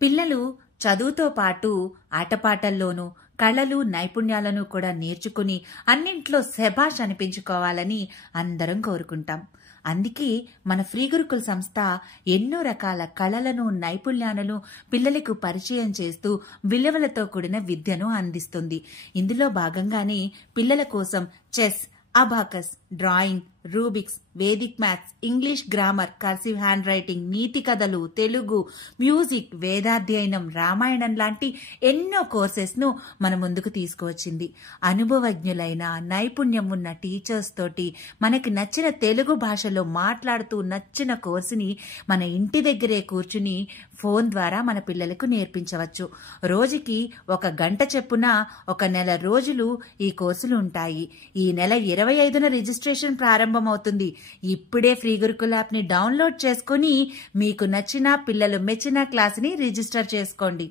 పిల్లలు చదువుతో పాటు ఆటపాటల్లోనూ కళలు నైపుణ్యాలను కూడా నేర్చుకుని అన్నింట్లో శభాష్ అనిపించుకోవాలని అందరం కోరుకుంటాం. అందుకే మన ఫ్రీ గురుకుల్ సంస్థ ఎన్నో రకాల కళలను నైపుణ్యాలను పిల్లలకు పరిచయం చేస్తూ విలువలతో కూడిన విద్యను అందిస్తుంది. ఇందులో భాగంగానే పిల్లల కోసం chess, abacus, drawing, Rubik's, Vedic maths, English grammar, cursive hand writing, నీతి కథలు, తెలుగు, మ్యూజిక్, వేదాధ్యయనం, రామాయణం లాంటి ఎన్నో కోర్సెస్ ను మన ముందుకు తీసుకువచ్చింది. అనుభవజ్ఞులైన నైపుణ్యం ఉన్న టీచర్స్ తోటి మనకి నచ్చిన తెలుగు భాషలో మాట్లాడుతూ నచ్చిన కోర్సుని మన ఇంటి దగ్గరే కూర్చుని ఫోన్ ద్వారా మన పిల్లలకు నేర్పించవచ్చు. రోజుకి 1 గంట చెప్పున 1 నెల రోజులు ఈ కోర్సులు ఉంటాయి. ఈ నెల 25న రిజిస్ట్రేషన్ ప్రారంభమవుతుంది. ఇప్పుడే ఫ్రీ గురుకుల్ యాప్ ని డౌన్లోడ్ చేసుకుని మీకు నచ్చిన పిల్లలు మెచ్చిన క్లాస్ ని రిజిస్టర్ చేసుకోండి.